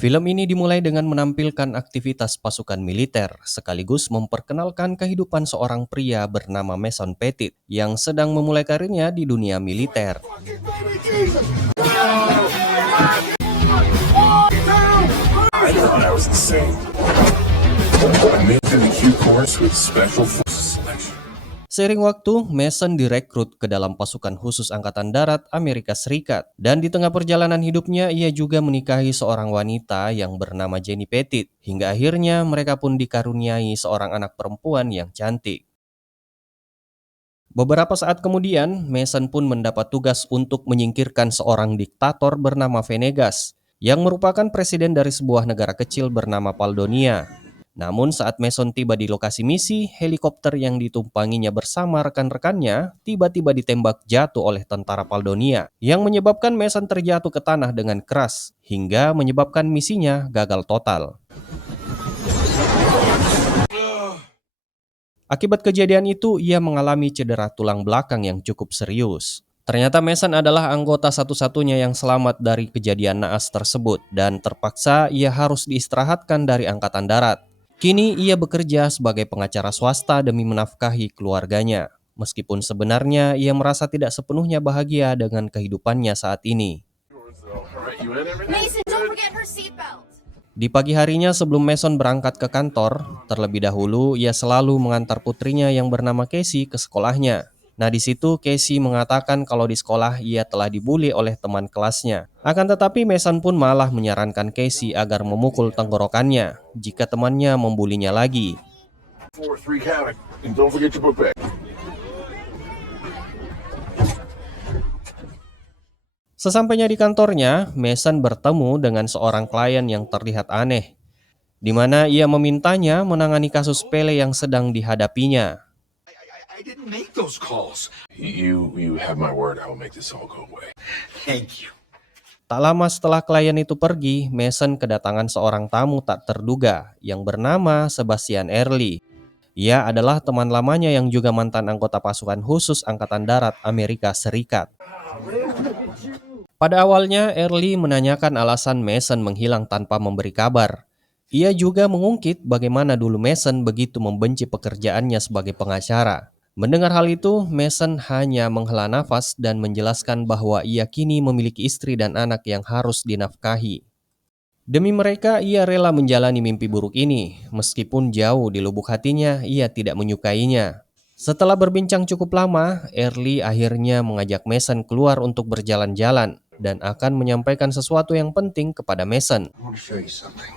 Film ini dimulai dengan menampilkan aktivitas pasukan militer, sekaligus memperkenalkan kehidupan seorang pria bernama Mason Pettit yang sedang memulai karirnya di dunia militer. I thought I was insane. I made it to the Q course with special forces selection. Seiring waktu, Mason direkrut ke dalam pasukan khusus Angkatan Darat Amerika Serikat. Dan di tengah perjalanan hidupnya, ia juga menikahi seorang wanita yang bernama Jenny Pettit. Hingga akhirnya mereka pun dikaruniai seorang anak perempuan yang cantik. Beberapa saat kemudian, Mason pun mendapat tugas untuk menyingkirkan seorang diktator bernama Venegas, yang merupakan presiden dari sebuah negara kecil bernama Paldonia. Namun saat Mason tiba di lokasi misi, helikopter yang ditumpanginya bersama rekan-rekannya tiba-tiba ditembak jatuh oleh tentara Paldonia, yang menyebabkan Mason terjatuh ke tanah dengan keras, hingga menyebabkan misinya gagal total. Akibat kejadian itu, ia mengalami cedera tulang belakang yang cukup serius. Ternyata Mason adalah anggota satu-satunya yang selamat dari kejadian naas tersebut, dan terpaksa ia harus diistirahatkan dari Angkatan Darat. Kini ia bekerja sebagai pengacara swasta demi menafkahi keluarganya, meskipun sebenarnya ia merasa tidak sepenuhnya bahagia dengan kehidupannya saat ini. Mason, don't forget her seatbelt. Di pagi harinya sebelum Mason berangkat ke kantor, terlebih dahulu ia selalu mengantar putrinya yang bernama Casey ke sekolahnya. Nah, di situ Casey mengatakan kalau di sekolah ia telah dibully oleh teman kelasnya. Akan tetapi Mason pun malah menyarankan Casey agar memukul tenggorokannya jika temannya membulinya lagi. 4-3 havoc, and don't forget your book bag. Sesampainya di kantornya, Mason bertemu dengan seorang klien yang terlihat aneh, di mana ia memintanya menangani kasus sepele yang sedang dihadapinya. I didn't make those calls. You have my word. I will make this all go away. Thank you. Tak lama setelah klien itu pergi, Mason kedatangan seorang tamu tak terduga yang bernama Sebastian Early. Ia adalah teman lamanya yang juga mantan anggota pasukan khusus Angkatan Darat Amerika Serikat. Pada awalnya, Early menanyakan alasan Mason menghilang tanpa memberi kabar. Ia juga mengungkit bagaimana dulu Mason begitu membenci pekerjaannya sebagai pengacara. Mendengar hal itu, Mason hanya menghela nafas dan menjelaskan bahwa ia kini memiliki istri dan anak yang harus dinafkahi. Demi mereka, ia rela menjalani mimpi buruk ini, meskipun jauh di lubuk hatinya ia tidak menyukainya. Setelah berbincang cukup lama, Early akhirnya mengajak Mason keluar untuk berjalan-jalan dan akan menyampaikan sesuatu yang penting kepada Mason. I want to show you something.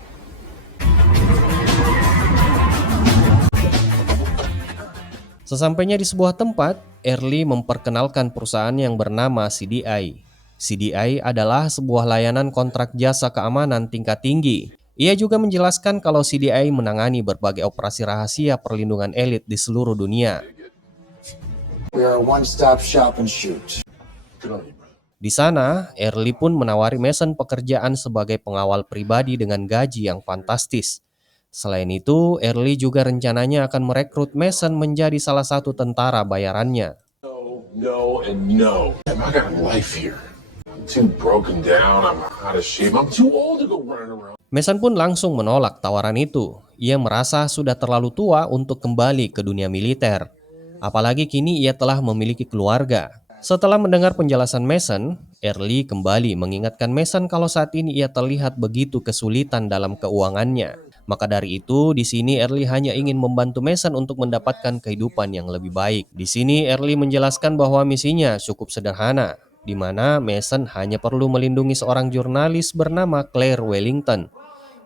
Sesampainya di sebuah tempat, Early memperkenalkan perusahaan yang bernama CDI. CDI adalah sebuah layanan kontrak jasa keamanan tingkat tinggi. Ia juga menjelaskan kalau CDI menangani berbagai operasi rahasia perlindungan elit di seluruh dunia. We are a one-stop shop and shoot. Good on you, brother. Di sana, Early pun menawari Mason pekerjaan sebagai pengawal pribadi dengan gaji yang fantastis. Selain itu, Early juga rencananya akan merekrut Mason menjadi salah satu tentara bayarannya. No, and no. I got a life here. I'm too broken down. I'm out of shape. I'm too old to go running around. Mason pun langsung menolak tawaran itu. Ia merasa sudah terlalu tua untuk kembali ke dunia militer. Apalagi kini ia telah memiliki keluarga. Setelah mendengar penjelasan Mason, Early kembali mengingatkan Mason kalau saat ini ia terlihat begitu kesulitan dalam keuangannya. Maka dari itu, di sini Early hanya ingin membantu Mason untuk mendapatkan kehidupan yang lebih baik. Di sini Early menjelaskan bahwa misinya cukup sederhana, di mana Mason hanya perlu melindungi seorang jurnalis bernama Claire Wellington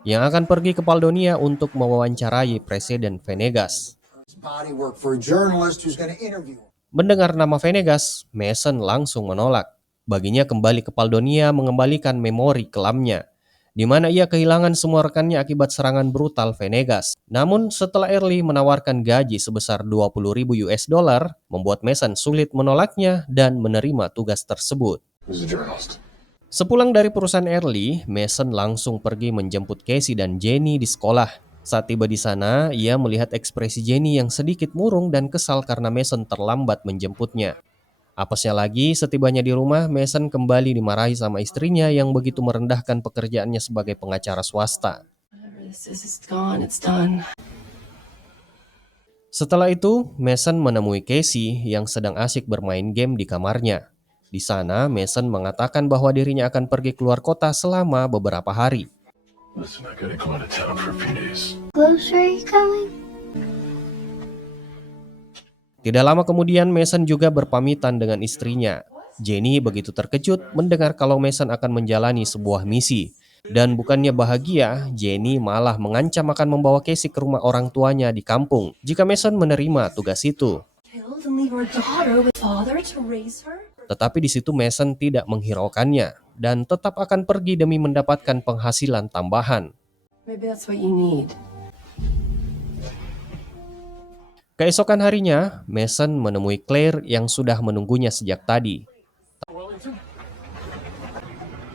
yang akan pergi ke Paldonia untuk mewawancarai Presiden Venegas. His body work for a journalist who's going to interview him. Mendengar nama Venegas, Mason langsung menolak. Baginya kembali ke Paldonia mengembalikan memori kelamnya, di mana ia kehilangan semua rekannya akibat serangan brutal Venegas. Namun setelah Early menawarkan gaji sebesar 20.000 US dollar, membuat Mason sulit menolaknya dan menerima tugas tersebut. Who's a journalist? Sepulang dari perusahaan Early, Mason langsung pergi menjemput Casey dan Jenny di sekolah. Saat tiba di sana, ia melihat ekspresi Jenny yang sedikit murung dan kesal karena Mason terlambat menjemputnya. Apesnya lagi, setibanya di rumah, Mason kembali dimarahi sama istrinya yang begitu merendahkan pekerjaannya sebagai pengacara swasta. Whatever this is, it's gone. It's done. Setelah itu, Mason menemui Casey yang sedang asyik bermain game di kamarnya. Di sana, Mason mengatakan bahwa dirinya akan pergi keluar kota selama beberapa hari. Listen, I gotta go out of town for a few days. Grocery coming? Tidak lama kemudian, Mason juga berpamitan dengan istrinya. Jenny begitu terkejut mendengar kalau Mason akan menjalani sebuah misi. Dan bukannya bahagia, Jenny malah mengancam akan membawa Casey ke rumah orang tuanya di kampung jika Mason menerima tugas itu. Killed and leave our daughter with father to raise her? Tetapi di situ Mason tidak menghiraukannya dan tetap akan pergi demi mendapatkan penghasilan tambahan. Maybe that's what you need. Keesokan harinya, Mason menemui Claire yang sudah menunggunya sejak tadi.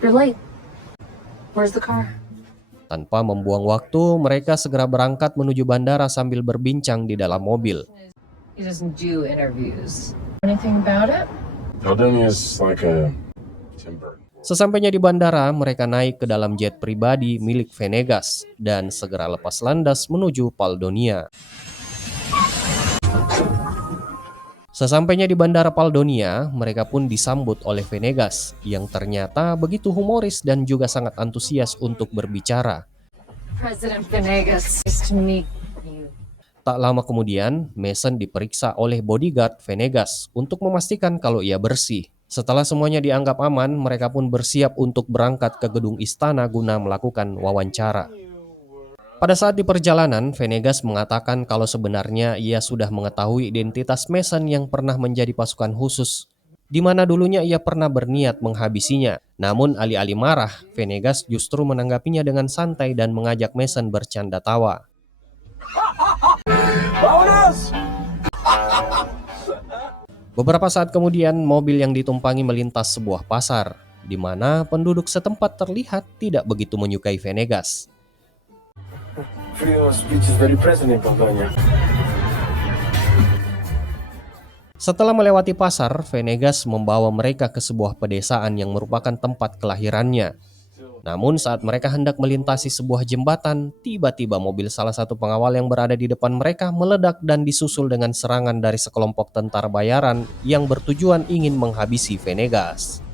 You're late. Where's the car? Tanpa membuang waktu, mereka segera berangkat menuju bandara sambil berbincang di dalam mobil. He doesn't do interviews. Anything about it? Aldonia's like a timber. Sesampainya di bandara, mereka naik ke dalam jet pribadi milik Venegas dan segera lepas landas menuju Paldonia. Sesampainya di bandara Paldonia, mereka pun disambut oleh Venegas yang ternyata begitu humoris dan juga sangat antusias untuk berbicara. President Venegas, nice to meet you. Tak lama kemudian, Mason diperiksa oleh bodyguard Venegas untuk memastikan kalau ia bersih. Setelah semuanya dianggap aman, mereka pun bersiap untuk berangkat ke gedung istana guna melakukan wawancara. Pada saat di perjalanan, Venegas mengatakan kalau sebenarnya ia sudah mengetahui identitas Mason yang pernah menjadi pasukan khusus, di mana dulunya ia pernah berniat menghabisinya. Namun alih-alih marah, Venegas justru menanggapinya dengan santai dan mengajak Mason bercanda tawa. Beberapa saat kemudian, mobil yang ditumpangi melintas sebuah pasar, di mana penduduk setempat terlihat tidak begitu menyukai Venegas. Freedom's speech is very present in Pampanga. Setelah melewati pasar, Venegas membawa mereka ke sebuah pedesaan yang merupakan tempat kelahirannya. Namun saat mereka hendak melintasi sebuah jembatan, tiba-tiba mobil salah satu pengawal yang berada di depan mereka meledak dan disusul dengan serangan dari sekelompok tentara bayaran yang bertujuan ingin menghabisi Venegas.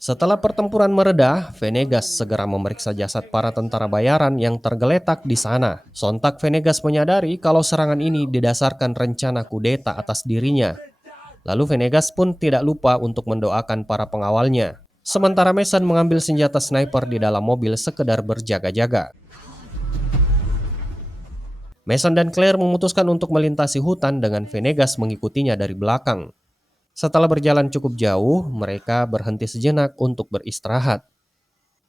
Setelah pertempuran mereda, Venegas segera memeriksa jasad para tentara bayaran yang tergeletak di sana. Sontak Venegas menyadari kalau serangan ini didasarkan rencana kudeta atas dirinya. Lalu Venegas pun tidak lupa untuk mendoakan para pengawalnya. Sementara Mason mengambil senjata sniper di dalam mobil sekedar berjaga-jaga. Mason dan Claire memutuskan untuk melintasi hutan dengan Venegas mengikutinya dari belakang. Setelah berjalan cukup jauh, mereka berhenti sejenak untuk beristirahat.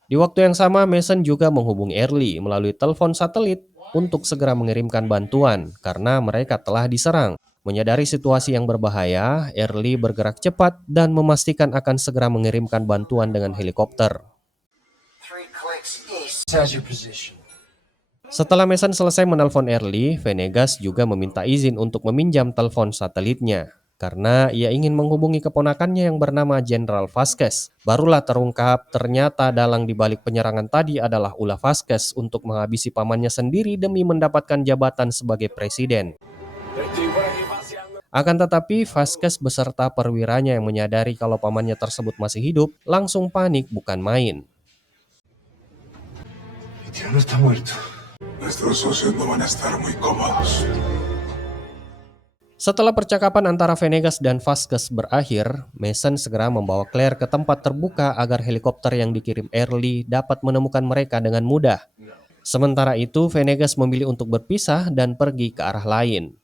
Di waktu yang sama, Mason juga menghubungi Early melalui telepon satelit untuk segera mengirimkan bantuan karena mereka telah diserang. Menyadari situasi yang berbahaya, Early bergerak cepat dan memastikan akan segera mengirimkan bantuan dengan helikopter. 3 clicks east. How's your position? Setelah Mason selesai menelpon Early, Venegas juga meminta izin untuk meminjam telepon satelitnya. Karena ia ingin menghubungi keponakannya yang bernama Jenderal Vasquez. Barulah terungkap ternyata dalang dibalik penyerangan tadi adalah ulah Vasquez untuk menghabisi pamannya sendiri demi mendapatkan jabatan sebagai presiden. Akan tetapi Vasquez beserta perwiranya yang menyadari kalau pamannya tersebut masih hidup langsung panik bukan main. Mi tío no está muerto. Nuestros socios no van a estar muy cómodos. Setelah percakapan antara Venegas dan Vasquez berakhir, Mason segera membawa Claire ke tempat terbuka agar helikopter yang dikirim Early dapat menemukan mereka dengan mudah. Sementara itu, Venegas memilih untuk berpisah dan pergi ke arah lain.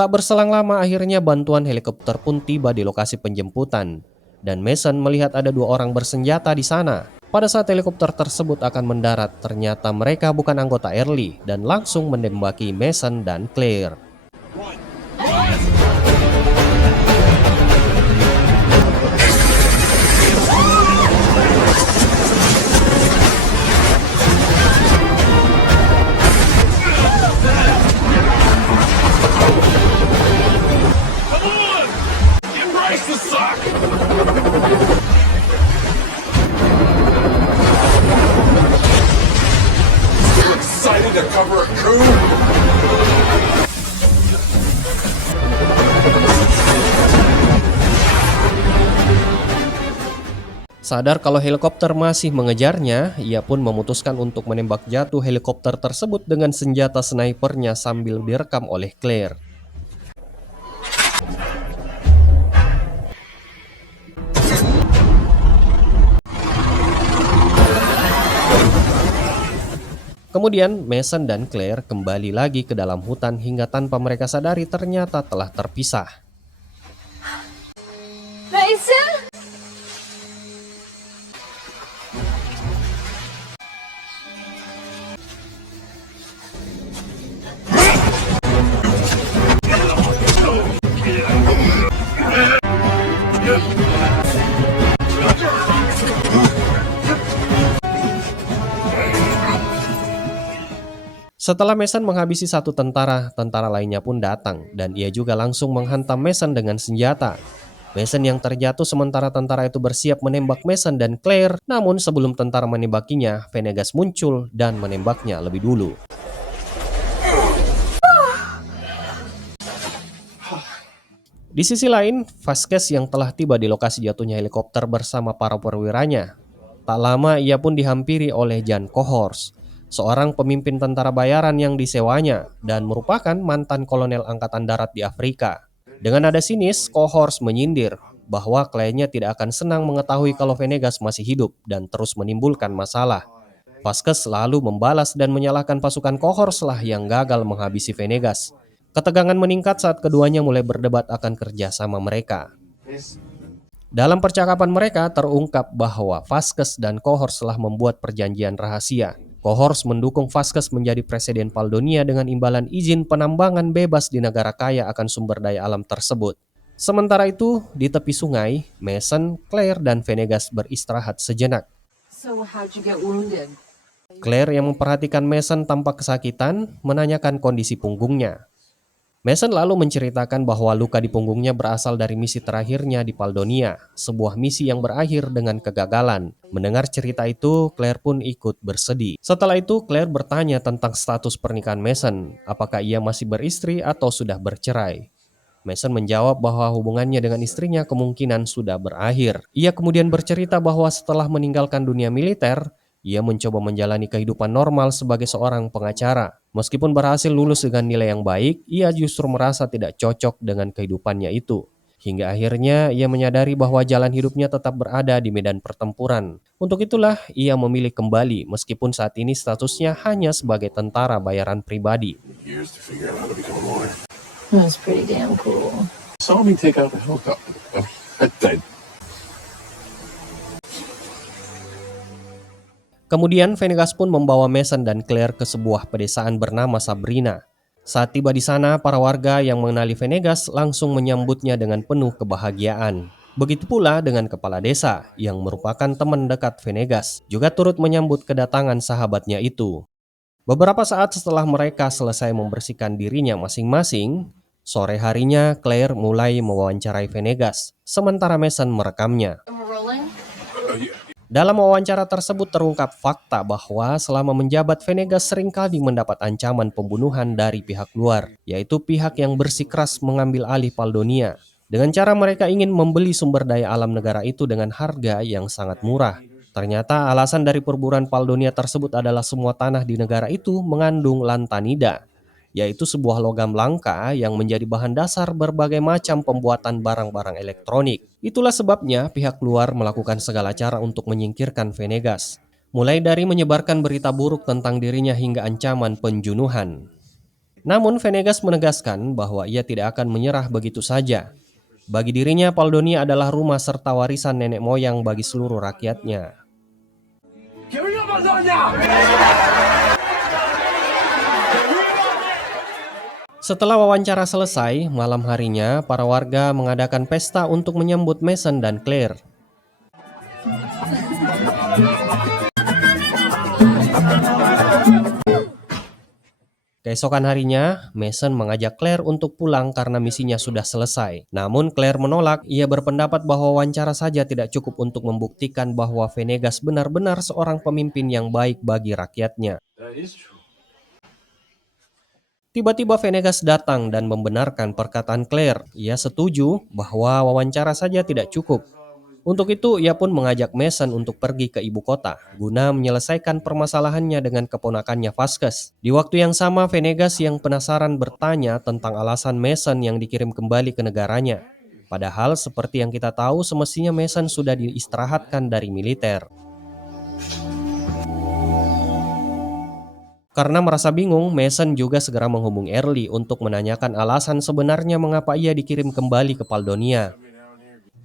Tak berselang lama akhirnya bantuan helikopter pun tiba di lokasi penjemputan. Dan Mason melihat ada 2 orang bersenjata di sana. Pada saat helikopter tersebut akan mendarat, ternyata mereka bukan anggota Early dan langsung menembaki Mason dan Claire. Embrace the suck! Still excited to cover a coup? Sadar kalau helikopter masih mengejarnya, ia pun memutuskan untuk menembak jatuh helikopter tersebut dengan senjata snipernya sambil direkam oleh Claire. Kemudian Mason dan Claire kembali lagi ke dalam hutan hingga tanpa mereka sadari ternyata telah terpisah. Mason? Setelah Mason menghabisi 1 tentara, tentara lainnya pun datang dan ia juga langsung menghantam Mason dengan senjata. Mason yang terjatuh sementara tentara itu bersiap menembak Mason dan Claire, namun sebelum tentara menembakinya, Venegas muncul dan menembaknya lebih dulu. Di sisi lain, Vasquez yang telah tiba di lokasi jatuhnya helikopter bersama para perwiranya. Tak lama ia pun dihampiri oleh Jan Cohors, seorang pemimpin tentara bayaran yang disewanya dan merupakan mantan kolonel angkatan darat di Afrika. Dengan nada sinis, Cohors menyindir bahwa kliennya tidak akan senang mengetahui kalau Venegas masih hidup dan terus menimbulkan masalah. Vasquez selalu membalas dan menyalahkan pasukan Cohors lah yang gagal menghabisi Venegas. Ketegangan meningkat saat keduanya mulai berdebat akan kerjasama mereka. Dalam percakapan mereka terungkap bahwa Vasquez dan Cohors telah membuat perjanjian rahasia. Cohors mendukung Vasquez menjadi presiden Paldonia dengan imbalan izin penambangan bebas di negara kaya akan sumber daya alam tersebut. Sementara itu, di tepi sungai, Mason, Claire, dan Venegas beristirahat sejenak. So how'd you get wounded? Claire yang memperhatikan Mason tanpa kesakitan menanyakan kondisi punggungnya. Mason lalu menceritakan bahwa luka di punggungnya berasal dari misi terakhirnya di Paldonia, sebuah misi yang berakhir dengan kegagalan. Mendengar cerita itu, Claire pun ikut bersedih. Setelah itu, Claire bertanya tentang status pernikahan Mason, apakah ia masih beristri atau sudah bercerai. Mason menjawab bahwa hubungannya dengan istrinya kemungkinan sudah berakhir. Ia kemudian bercerita bahwa setelah meninggalkan dunia militer, ia mencoba menjalani kehidupan normal sebagai seorang pengacara. Meskipun berhasil lulus dengan nilai yang baik, ia justru merasa tidak cocok dengan kehidupannya itu. Hingga akhirnya ia menyadari bahwa jalan hidupnya tetap berada di medan pertempuran. Untuk itulah ia memilih kembali meskipun saat ini statusnya hanya sebagai tentara bayaran pribadi. Years to figure out how to become a lawyer. That's pretty damn cool. Saw me take out the helicopter. I Kemudian Venegas pun membawa Mason dan Claire ke sebuah pedesaan bernama Sabrina. Saat tiba di sana, para warga yang mengenali Venegas langsung menyambutnya dengan penuh kebahagiaan. Begitu pula dengan kepala desa yang merupakan teman dekat Venegas, juga turut menyambut kedatangan sahabatnya itu. Beberapa saat setelah mereka selesai membersihkan dirinya masing-masing, sore harinya Claire mulai mewawancarai Venegas, sementara Mason merekamnya. We're rolling? Dalam wawancara tersebut terungkap fakta bahwa selama menjabat Venegas seringkali mendapat ancaman pembunuhan dari pihak luar, yaitu pihak yang bersikeras mengambil alih Paldonia. Dengan cara mereka ingin membeli sumber daya alam negara itu dengan harga yang sangat murah. Ternyata alasan dari perburuan Paldonia tersebut adalah semua tanah di negara itu mengandung lantanida, yaitu sebuah logam langka yang menjadi bahan dasar berbagai macam pembuatan barang-barang elektronik. Itulah sebabnya pihak luar melakukan segala cara untuk menyingkirkan Venegas, mulai dari menyebarkan berita buruk tentang dirinya hingga ancaman penjunuhan. Namun Venegas menegaskan bahwa ia tidak akan menyerah begitu saja. Bagi dirinya, Paldonia adalah rumah serta warisan nenek moyang bagi seluruh rakyatnya. Setelah wawancara selesai, malam harinya para warga mengadakan pesta untuk menyambut Mason dan Claire. Keesokan harinya, Mason mengajak Claire untuk pulang karena misinya sudah selesai. Namun Claire menolak, ia berpendapat bahwa wawancara saja tidak cukup untuk membuktikan bahwa Venegas benar-benar seorang pemimpin yang baik bagi rakyatnya. That is true. Tiba-tiba Venegas datang dan membenarkan perkataan Claire. Ia setuju bahwa wawancara saja tidak cukup. Untuk itu, ia pun mengajak Mason untuk pergi ke ibu kota guna menyelesaikan permasalahannya dengan keponakannya Vasquez. Di waktu yang sama, Venegas yang penasaran bertanya tentang alasan Mason yang dikirim kembali ke negaranya. Padahal seperti yang kita tahu, semestinya Mason sudah diistirahatkan dari militer. Karena merasa bingung, Mason juga segera menghubungi Early untuk menanyakan alasan sebenarnya mengapa ia dikirim kembali ke Paldonia.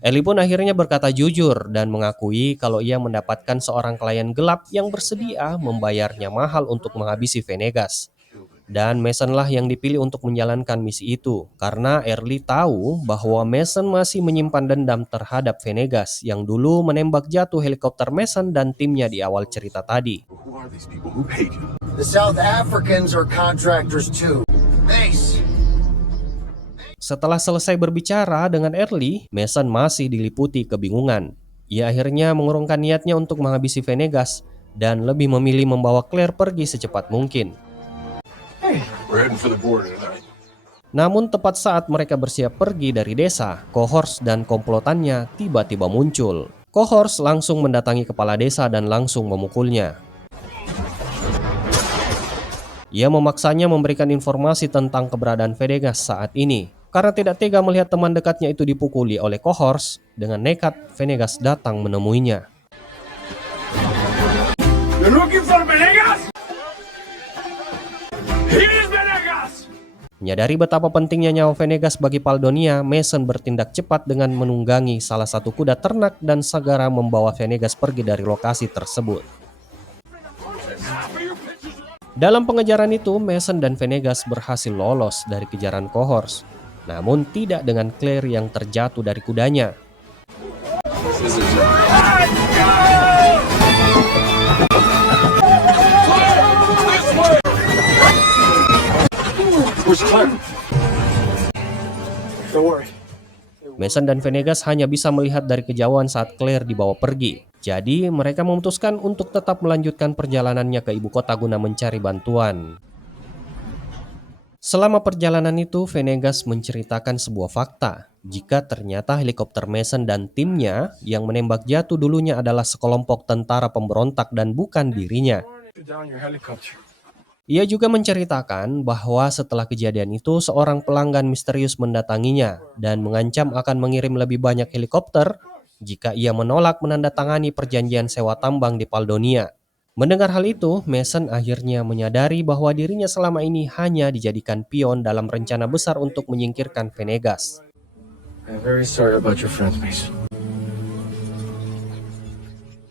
Early pun akhirnya berkata jujur dan mengakui kalau ia mendapatkan seorang klien gelap yang bersedia membayarnya mahal untuk menghabisi Venegas. Dan Masonlah yang dipilih untuk menjalankan misi itu, karena Early tahu bahwa Mason masih menyimpan dendam terhadap Venegas yang dulu menembak jatuh helikopter Mason dan timnya di awal cerita tadi. Who are these people? Who paid you? The South Africans are contractors too. Mace. Setelah selesai berbicara dengan Early, Mason masih diliputi kebingungan. Ia akhirnya mengurungkan niatnya untuk menghabisi Venegas dan lebih memilih membawa Claire pergi secepat mungkin. We're heading for the border tonight. Namun tepat saat mereka bersiap pergi dari desa, Cohors dan komplotannya tiba-tiba muncul. Cohors langsung mendatangi kepala desa dan langsung memukulnya. Ia memaksanya memberikan informasi tentang keberadaan Venegas saat ini. Karena tidak tega melihat teman dekatnya itu dipukuli oleh Cohors, dengan nekat Venegas datang menemuinya. You're looking for Venegas? Here's Venegas! Menyadari betapa pentingnya nyawa Venegas bagi Paldonia, Mason bertindak cepat dengan menunggangi salah satu kuda ternak dan segera membawa Venegas pergi dari lokasi tersebut. Dalam pengejaran itu, Mason dan Venegas berhasil lolos dari kejaran Cohors. Namun tidak dengan Claire yang terjatuh dari kudanya. Mason dan Venegas hanya bisa melihat dari kejauhan saat Claire dibawa pergi. Jadi mereka memutuskan untuk tetap melanjutkan perjalanannya ke ibu kota guna mencari bantuan. Selama perjalanan itu, Venegas menceritakan sebuah fakta. Jika ternyata helikopter Mason dan timnya yang menembak jatuh dulunya adalah sekelompok tentara pemberontak dan bukan dirinya. Ia juga menceritakan bahwa setelah kejadian itu, seorang pelanggan misterius mendatanginya dan mengancam akan mengirim lebih banyak helikopter jika ia menolak menandatangani perjanjian sewa tambang di Paldonia. Mendengar hal itu, Mason akhirnya menyadari bahwa dirinya selama ini hanya dijadikan pion dalam rencana besar untuk menyingkirkan Venegas. I'm very sorry about your friends, Mason.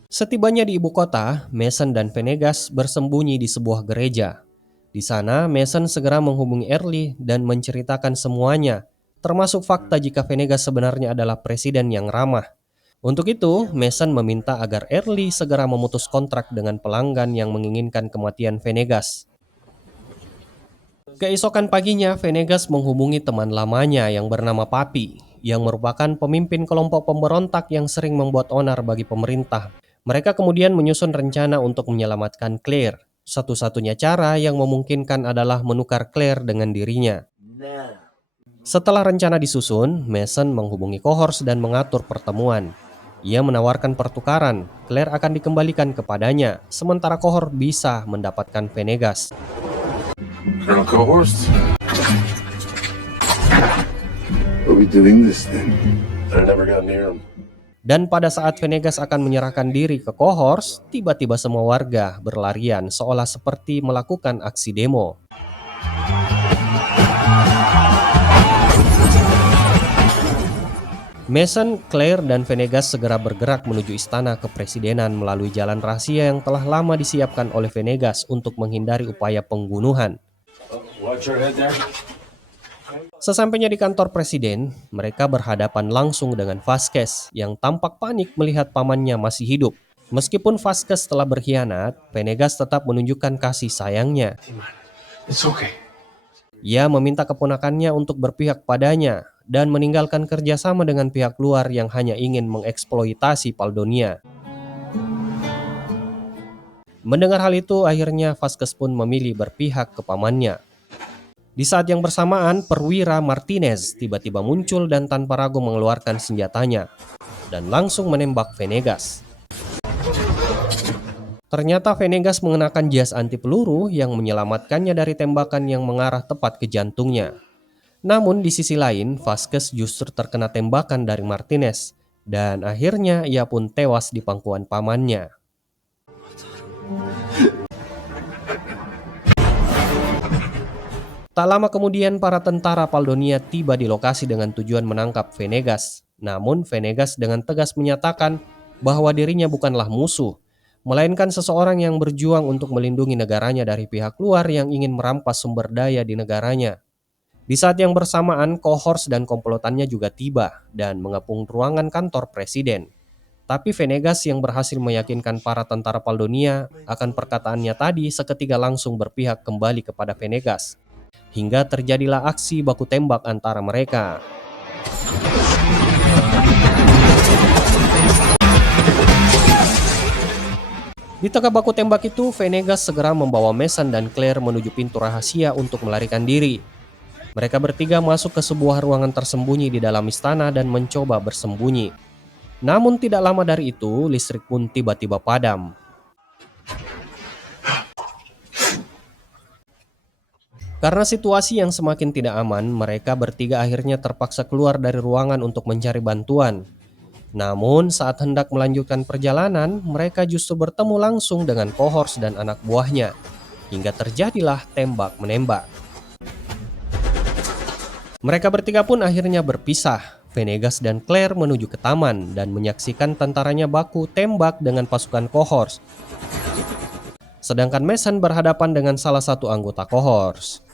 Setibanya di ibu kota, Mason dan Venegas bersembunyi di sebuah gereja. Di sana, Mason segera menghubungi Early dan menceritakan semuanya, termasuk fakta jika Venegas sebenarnya adalah presiden yang ramah. Untuk itu, Mason meminta agar Early segera memutus kontrak dengan pelanggan yang menginginkan kematian Venegas. Keesokan paginya, Venegas menghubungi teman lamanya yang bernama Papi, yang merupakan pemimpin kelompok pemberontak yang sering membuat onar bagi pemerintah. Mereka kemudian menyusun rencana untuk menyelamatkan Claire. Satu-satunya cara yang memungkinkan adalah menukar Claire dengan dirinya. Setelah rencana disusun, Mason menghubungi Cohors dan mengatur pertemuan. Ia menawarkan pertukaran, Claire akan dikembalikan kepadanya, sementara Cohort bisa mendapatkan Venegas. Colonel Cohorst? Are we doing this thing? I never got near him. Dan pada saat Venegas akan menyerahkan diri ke Cohort, tiba-tiba semua warga berlarian seolah seperti melakukan aksi demo. Mason, Claire, dan Venegas segera bergerak menuju istana kepresidenan melalui jalan rahasia yang telah lama disiapkan oleh Venegas untuk menghindari upaya pembunuhan. Sesampainya di kantor presiden, mereka berhadapan langsung dengan Vasquez yang tampak panik melihat pamannya masih hidup. Meskipun Vasquez telah berkhianat, Venegas tetap menunjukkan kasih sayangnya. It's okay. Ia meminta keponakannya untuk berpihak padanya dan meninggalkan kerjasama dengan pihak luar yang hanya ingin mengeksploitasi Paldonia. Mendengar hal itu, akhirnya Vasquez pun memilih berpihak ke pamannya. Di saat yang bersamaan, perwira Martinez tiba-tiba muncul dan tanpa ragu mengeluarkan senjatanya dan langsung menembak Venegas. Ternyata Venegas mengenakan jas anti peluru yang menyelamatkannya dari tembakan yang mengarah tepat ke jantungnya. Namun di sisi lain, Vasquez justru terkena tembakan dari Martinez dan akhirnya ia pun tewas di pangkuan pamannya. Tak lama kemudian para tentara Paldonia tiba di lokasi dengan tujuan menangkap Venegas. Namun Venegas dengan tegas menyatakan bahwa dirinya bukanlah musuh, melainkan seseorang yang berjuang untuk melindungi negaranya dari pihak luar yang ingin merampas sumber daya di negaranya. Di saat yang bersamaan, Cohort dan komplotannya juga tiba dan mengepung ruangan kantor presiden. Tapi Venegas yang berhasil meyakinkan para tentara Paldonia akan perkataannya tadi seketika langsung berpihak kembali kepada Venegas. Hingga terjadilah aksi baku tembak antara mereka. Di tengah baku tembak itu, Venegas segera membawa Mason dan Claire menuju pintu rahasia untuk melarikan diri. Mereka bertiga masuk ke sebuah ruangan tersembunyi di dalam istana dan mencoba bersembunyi. Namun tidak lama dari itu, listrik pun tiba-tiba padam. Karena situasi yang semakin tidak aman, mereka bertiga akhirnya terpaksa keluar dari ruangan untuk mencari bantuan. Namun saat hendak melanjutkan perjalanan, mereka justru bertemu langsung dengan Cohort dan anak buahnya. Hingga terjadilah tembak-menembak. Mereka bertiga pun akhirnya berpisah. Venegas dan Claire menuju ke taman dan menyaksikan tentaranya baku tembak dengan pasukan Cohort. Sedangkan Mason berhadapan dengan salah satu anggota Cohort.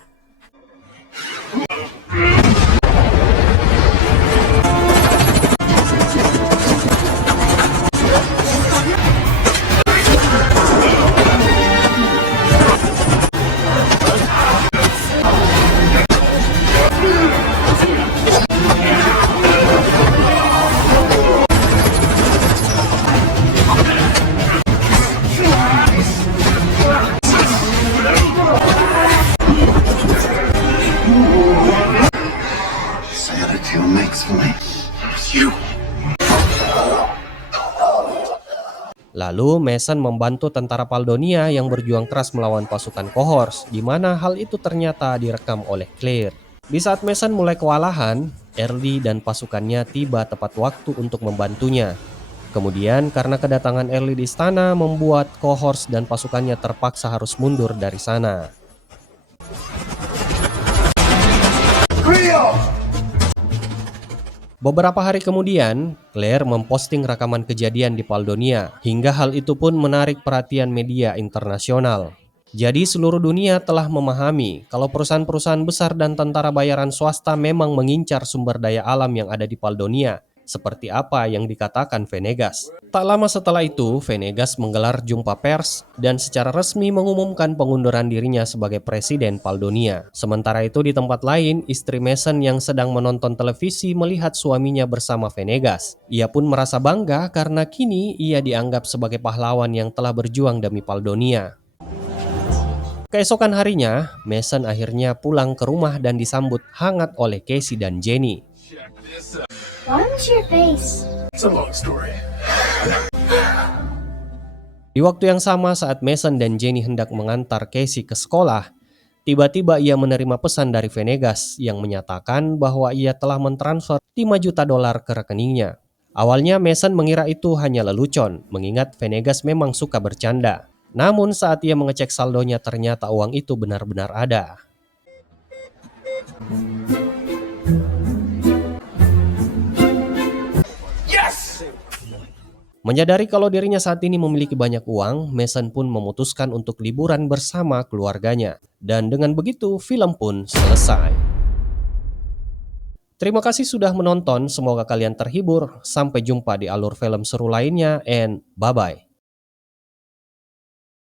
Lalu Mason membantu tentara Paldonia yang berjuang keras melawan pasukan Cohort, di mana hal itu ternyata direkam oleh Claire. Di saat Mason mulai kewalahan, Early dan pasukannya tiba tepat waktu untuk membantunya. Kemudian karena kedatangan Early di istana membuat Cohort dan pasukannya terpaksa harus mundur dari sana. Beberapa hari kemudian, Claire memposting rekaman kejadian di Paldonia, hingga hal itu pun menarik perhatian media internasional. Jadi seluruh dunia telah memahami kalau perusahaan-perusahaan besar dan tentara bayaran swasta memang mengincar sumber daya alam yang ada di Paldonia, seperti apa yang dikatakan Venegas. Tak lama setelah itu, Venegas menggelar jumpa pers dan secara resmi mengumumkan pengunduran dirinya sebagai presiden Paldonia. Sementara itu di tempat lain, istri Mason yang sedang menonton televisi melihat suaminya bersama Venegas. Ia pun merasa bangga karena kini ia dianggap sebagai pahlawan yang telah berjuang demi Paldonia. Keesokan harinya, Mason akhirnya pulang ke rumah dan disambut hangat oleh Casey dan Jenny. What's your face? It's a long story. Di waktu yang sama saat Mason dan Jenny hendak mengantar Casey ke sekolah, tiba-tiba ia menerima pesan dari Venegas yang menyatakan bahwa ia telah mentransfer $5 juta ke rekeningnya. Awalnya Mason mengira itu hanya lelucon, mengingat Venegas memang suka bercanda. Namun saat ia mengecek saldonya ternyata uang itu benar-benar ada. Menyadari kalau dirinya saat ini memiliki banyak uang, Mason pun memutuskan untuk liburan bersama keluarganya. Dan dengan begitu, film pun selesai. Terima kasih sudah menonton, semoga kalian terhibur. Sampai jumpa di alur film seru lainnya, and bye-bye.